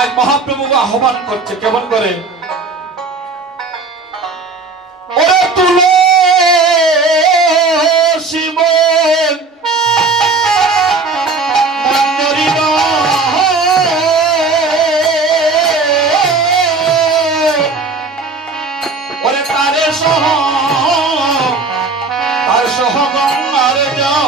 আজ মহাপ্রভুকে আহ্বান করছে কেমন করে, ওরে তুলে শিবন মঞ্জরির ওরে তারে সহ তার সহ গঙ্গার যাও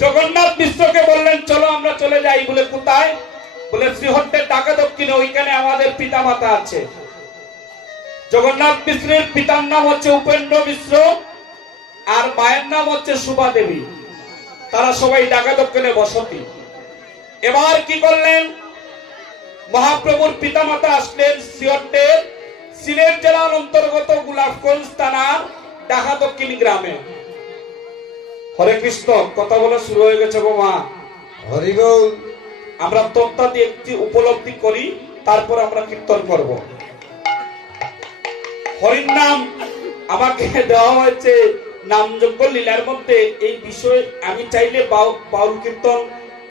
জগন্নাথ মিশ্রকে বললেন চলো আমরা চলে যাই। বলে কোথায়? বলে শ্রীহট্টের টাকা দক্ষিণে, ওইখানে আমাদের পিতামাতা আছে। জগন্নাথ মিশ্রের পিতার নাম হচ্ছে উপেন্দ্র মিশ্র আর মায়ের নাম হচ্ছে সুভা দেবী। তারা সবাই ঢাকা দক্ষিণে বসতি। এবার কি করলেন, মহাপ্রভুর পিতামাতা আসলেন শ্রীহট্টের সিলেট জেলার অন্তর্গত গোলাপগঞ্জ থানার ঢাকা দক্ষিণ গ্রামে। হরে কৃষ্ণ, কথা বলা শুরু হয়ে গেছে গো মা। হরিবল। আমরা তত্ত্ব দিয়ে একটি উপলব্ধি করি, তারপর আমরা কীর্তন করব। হরির নাম আমাকে দেওয়া হয়েছে নামযজ্ঞ লীলার মধ্যে। এই বিষয়ে আমি চাইলে বাউল কীর্তন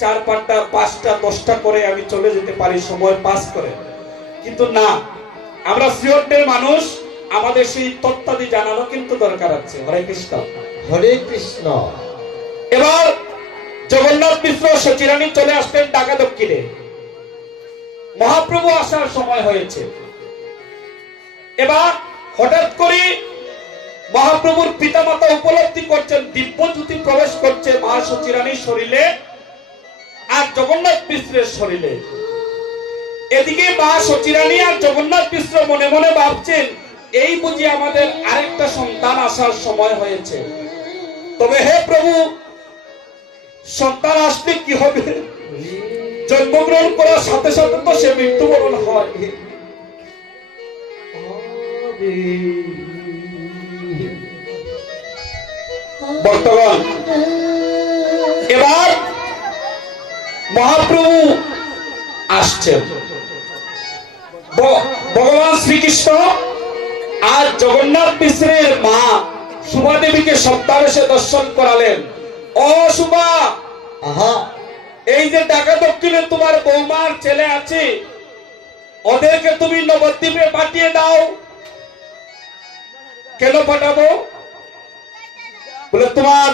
4, 5টা, 5টা, 10টা করে আমি চলে যেতে পারি সময় পাস করে, কিন্তু না, আমরা শ্রীহট্টের মানুষ, আমাদের সেই তত্ত্বাদি জানানো কিন্তু দরকার আছে। হরে কৃষ্ণ, হরে কৃষ্ণ। এবার জগন্নাথ মিশ্র সচিরানী চলে আসলেন ঢাকা দক্ষিণে। মহাপ্রভু আসার সময় হয়েছে। এবার হঠাৎ করে মহাপ্রভুর পিতামাতা উপলব্ধি করছেন, দিব্যজ্যোতি প্রবেশ করছে মা সচিরানীর শরীরে আর জগন্নাথ মিশ্রের শরীরে। এদিকে মা সচিরানী আর জগন্নাথ মিশ্র মনে মনে ভাবছেন, এই বুঝি আমাদের আরেকটা সন্তান আসার সময় হয়েছে। তবে হে প্রভু, সন্তান আসলে কি হবে? জন্মগ্রহণ করার সাথে সাথে তো সে মৃত্যুবরণ হয়। বর্তমান এবার মহাপ্রভু আসছেন। ভগবান শ্রীকৃষ্ণ আর জগন্নাথ মিশ্রের মা সুভা দেবীকে সপ্তাহে দর্শন করালেন। ও সুভা, আহা, এই যে টাকা দক্ষিণে তোমার বৌমার ছেলে আছে, ওদেরকে তুমি নবদ্বীপে পাঠিয়ে দাও। কেন পাঠাবো? বলে তোমার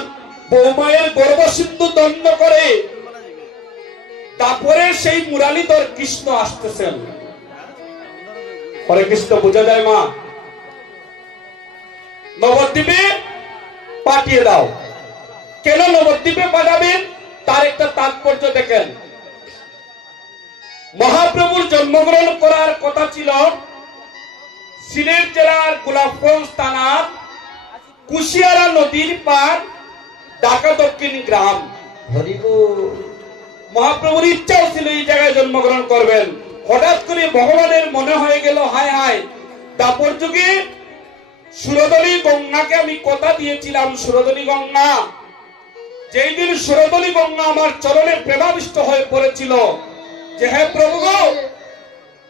বৌমায়ের গর্ভসিন্ধু দণ্ড করে তারপরে সেই মুরালীধর কৃষ্ণ আসতেছেন। হরে কৃষ্ণ বোঝা যায় মা, নবদ্বীপে পাঠিয়ে দাও। কেন নবদ্বীপে পাঠাবেন তার একটা তাৎপর্য দেখেন। মহাপ্রভুর জন্মগ্রহণ করার কথা ছিল সিলেট জেলার গোলাপগঞ্জ থানার কুশিয়ারা নদীর পার ঢাকা দক্ষিণ গ্রাম। হরিবোল। মহাপ্রভুর ইচ্ছাও ছিল এই জায়গায় জন্মগ্রহণ করবেন। হঠাৎ করে ভগবানের মনে হয়ে গেল, হায় হায়, দাপর যুগে সুরধনী গঙ্গাকে আমি কথা দিয়েছিলাম, সুরধনী গঙ্গা, যেই দিন সুরধনী গঙ্গা আমার চরণে প্রেমাবিষ্ট হয়ে পড়েছিল যে হে প্রভু গো,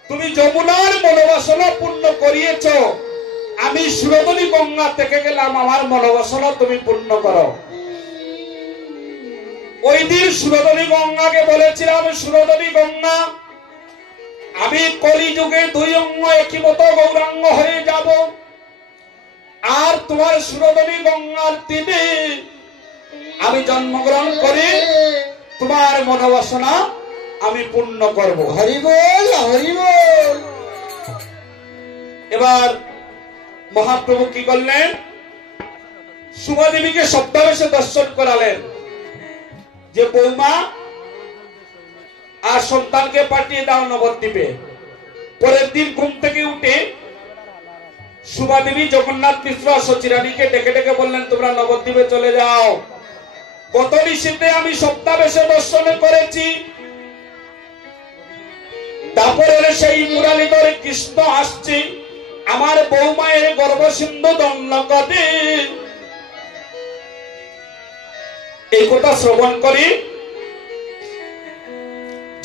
তুমি যমুনার মনোবাসনা পূর্ণ করিয়েছ, আমি সুরধনী গঙ্গা থেকে গেলাম, আমার মনোবাসনা তুমি পূর্ণ করো। ওই দিন সুরধনী গঙ্গাকে বলেছিলাম, সুরধনী গঙ্গা, আমি কলিযুগে দুই অঙ্গ একই মতো গৌরাঙ্গ হয়ে যাব, আর তোমার সুরধনী গঙ্গার তীরে আমি জন্মগ্রহণ করে তোমার মনোবাসনা আমি পূর্ণ করব। হরিবোল, হরিবোল। এবার মহাপ্রভু কি করলেন? সুভা দেবীকে সপ্তাহে দর্শন করালেন যে বৌমা আর সন্তানকে পাঠিয়ে দাও নবদ্বীপে। পরের দিন ঘুম থেকে উঠে সুভা দেবী জগন্নাথ মিশ্র সচিরানীকে ডেকে ডেকে বললেন, তোমরা নবদ্বীপে চলে যাও। গত নিশীতে আমি সপ্তাহে দর্শন করেছি, তারপরে সেই মুরালীধর কৃষ্ণ আসছে, আমার বৌমায়ের গর্ভসিন্ধু দণ্ড করে। এই কথা শ্রবণ করে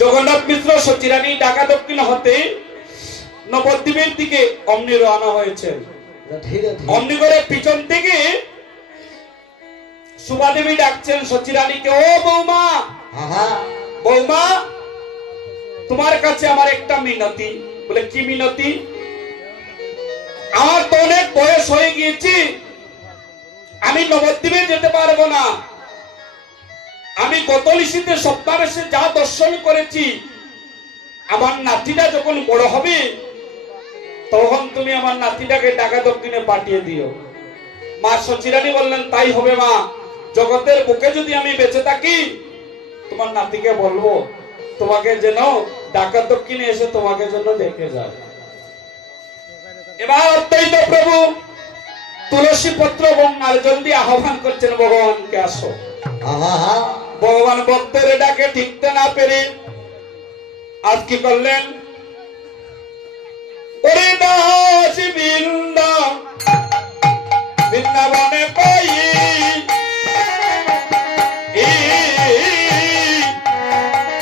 জগন্নাথ মিশ্র সচিরানী ঢাকা দক্ষিণ হতে নবদ্বীপের দিকে অমনি রওনা হয়েছে। ধীরে ধীরে। অমনি করে পিছন থেকে সুভা দেবী ডাকছেন সচিরানীকে, ও বৌমা, আহা, বৌমা, তোমার কাছে আমার একটা মিনতি। বলে কি মিনতি? আমার তো অনেক বয়স হয়ে গিয়েছে, আমি নবদ্বীপে যেতে পারবো না। আমি গত নিশীতে সপ্তাহে যা দর্শন করেছি, আমার নাতিটা যখন বড় হবে তখন তুমি আমার নাতিটাকে ঢাকা দক্ষিণে পাঠিয়ে দিও। মা সচিরানী বললেন, তাই হবে মা, জগতের বুকে যদি আমি বেঁচে থাকি তোমার নাতিকে বলবো তোমাকে যেন ঢাকা দক্ষিণে এসে তোমাকে যেন দেখে যায়। এবার অদ্বৈত প্রভু তুলসী পত্র এবং মার্জন দিয়ে আহ্বান করছেন, ভগবানকে আসো। আহা, ভগবান ভক্তের ডাকে ঠিকতে না পেরে আজ কি করলেন? ওরে দাস বৃন্দাবনে পাই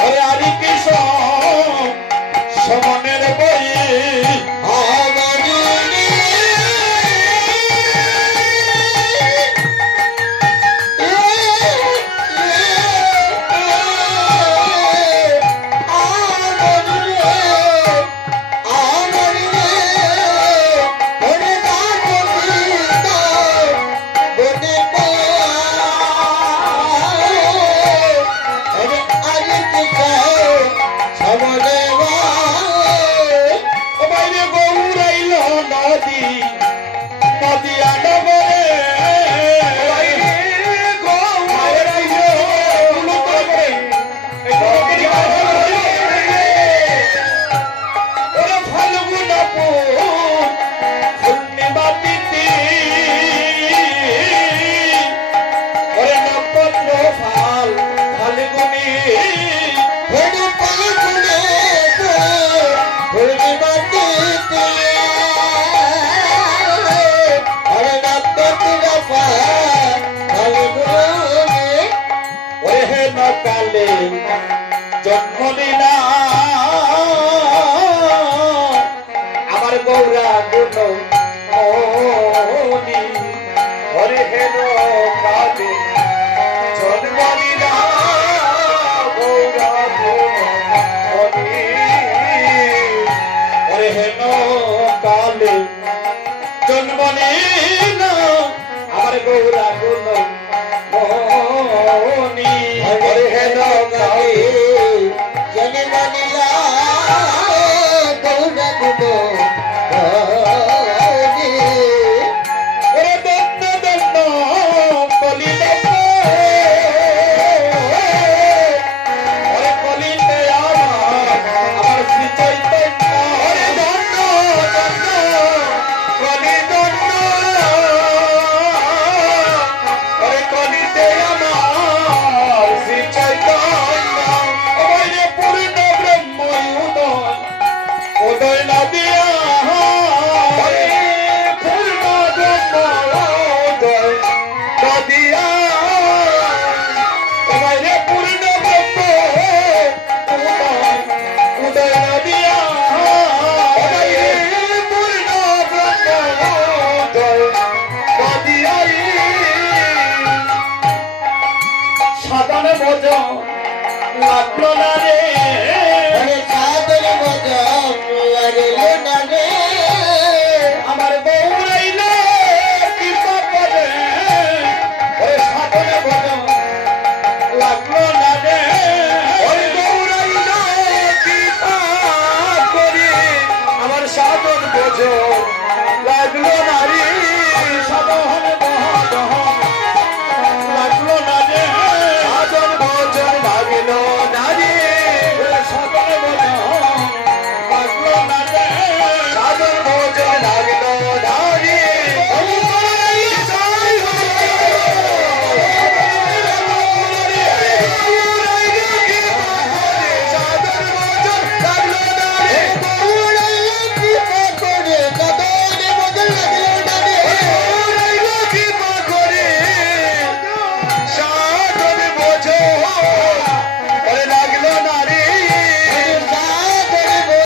ওরে হরি কৃষ্ণ সমনের বই। বনে গৌরাগুণ মনি হরে হেন গায়ে জনে মানিলা গৌরা গুণ হরি। ওরে দন্ত দন্ত কলিদন্ত ওরে কলিতে আমার শ্রী চৈতন্য ওরে দন্ত দন্ত কলিদন্ত ওরে কলিতে আমার শ্রী চৈতন্য ওরে পূর্ণ ব্রহ্ম উদয় উদয় না দিয়া পূর্ণ ব্রহ্ম উদয় না দিয়া ওরে পূর্ণ ব্রহ্ম উদয় উদয় না দিয়া ওরে পূর্ণ ব্রহ্ম উদয় না দিয়া সাধন ভোজ লাগলো না রে